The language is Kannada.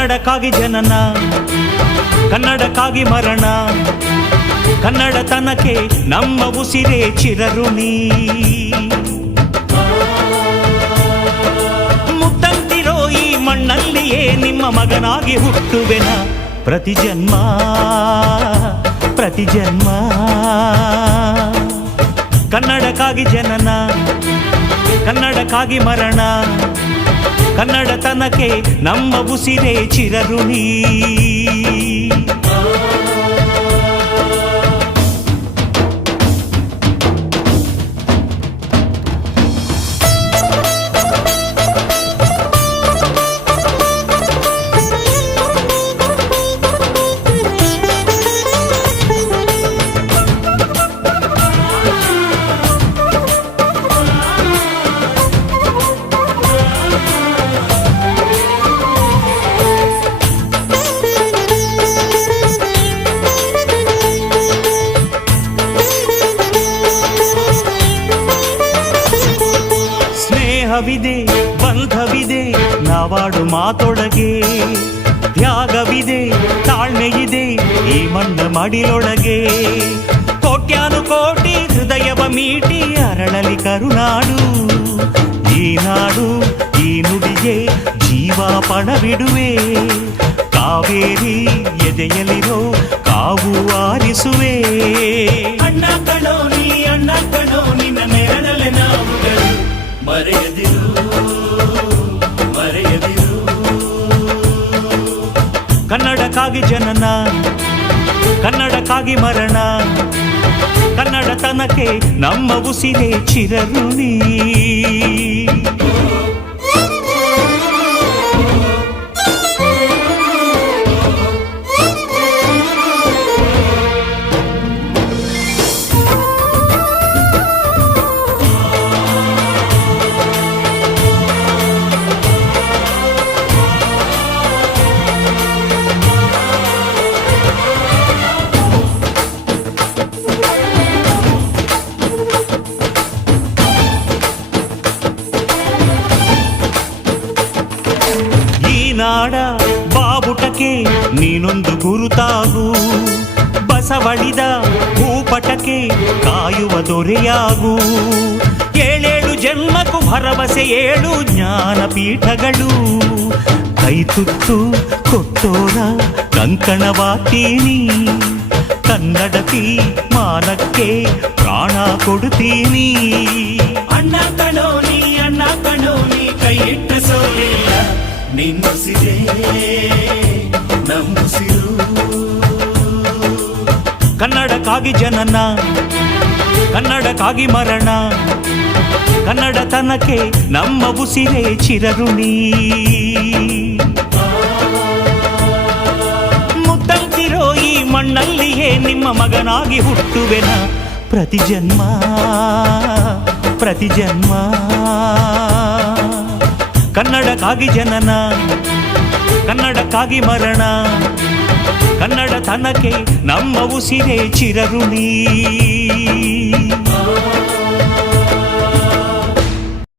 ಕನ್ನಡಕ್ಕಾಗಿ ಜನನ, ಕನ್ನಡಕ್ಕಾಗಿ ಮರಣ, ಕನ್ನಡತನಕ್ಕೆ ನಮ್ಮ ಉಸಿರೇ ಚಿರಋಣಿ. ಮುತ್ತಂತಿರೋ ಈ ಮಣ್ಣಲ್ಲಿಯೇ ನಿಮ್ಮ ಮಗನಾಗಿ ಹುಟ್ಟುವೆನ ಪ್ರತಿ ಜನ್ಮ ಪ್ರತಿ ಜನ್ಮ. ಕನ್ನಡಕ್ಕಾಗಿ ಜನನ, ಕನ್ನಡಕ್ಕಾಗಿ ಮರಣ, ಕನ್ನಡತನಕ್ಕೆ ನಮ್ಮ ಉಸಿರೇ ಚಿರಋಣಿ. ಸ್ನೇಹವಿದೆ, ಬಂಧವಿದೆ ನಾವಾಡು ಮಾತೊಳಗೆ, ತ್ಯಾಗವಿದೆ, ತಾಳ್ಮೆಯಿದೆ ಈ ಮಣ್ಣ ಮಡಿಲೊಳಗೆ. ಕೋಟ್ಯಾನು ಕೋಟಿ ಹೃದಯವ ಮೀಟಿ ಅರಳಲಿ ಕರುನಾಡು. ಈ ನಾಡು ಈ ನುಡಿಗೆ ಜೀವ ಪಣವಿಡುವೆ. ಕಾವೇರಿ ಎದೆಯಲಿರೋ ಕಾವು ಆರಿಸುವೆ. ಅಣ್ಣ ಕಣೋ ನೀ, ಅಣ್ಣ ಕಣೋ ನಿನ್ನ ನೆರಳಲೆ ನಾವುಗಳು. ಮರೆಯದಿರು ಮರೆಯದಿರು. ಕನ್ನಡಕ್ಕಾಗಿ ಜನನ, ಕನ್ನಡಕ್ಕಾಗಿ ಮರಣ, ಕನ್ನಡತನಕ್ಕೆ ನಮ್ಮ ಉಸಿರೇ ಚಿರಋಣಿ. ನಾಡ ಬಾವುಟಕ್ಕೆ ನೀನೊಂದು ಗುರುತಾಗು. ಬಸವಳಿದ ಭೂಪಟಕ್ಕೆ ಕಾಯುವ ದೊರೆಯಾಗು. ಏಳೇಳು ಜನ್ಮಕ್ಕೂ ಭರವಸೆ ಏಳು ಜ್ಞಾನಪೀಠಗಳು. ಕೈ ತುತ್ತು ಕೊಟ್ಟೋರ ಕಂಕಣವಾಗ್ತೀನಿ. ಕನ್ನಡತಿ ಮಾನಕ್ಕೆ ಪ್ರಾಣ ಕೊಡುತ್ತೀನಿ. ಅಣ್ಣ ಕಣೋ ನೀ, ಅಣ್ಣ ಕಣೋ ನೀ ಕೈ ಇಟ್ಟ ಸೋಲಿಲ್ಲ. ನಿನ್ನುಸಿರೇ ನಮ್ಮುಸಿರು. ಕನ್ನಡಕ್ಕಾಗಿ ಜನನ, ಕನ್ನಡಕ್ಕಾಗಿ ಮರಣ, ಕನ್ನಡತನಕ್ಕೆ ನಮ್ಮ ಉಸಿರೇ ಚಿರಋಣಿ. ಮುತ್ತಂತಿರೋ ಈ ಮಣ್ಣಲ್ಲಿಯೇ ನಿಮ್ಮ ಮಗನಾಗಿ ಹುಟ್ಟುವೆನ ಪ್ರತಿ ಜನ್ಮ ಪ್ರತಿ ಜನ್ಮ. ಕನ್ನಡಕ್ಕಾಗಿ ಜನನ, ಕನ್ನಡಕ್ಕಾಗಿ ಮರಣ, ಕನ್ನಡತನಕ್ಕೆ ನಮ್ಮ ಉಸಿರೇ ಚಿರಋಣಿ.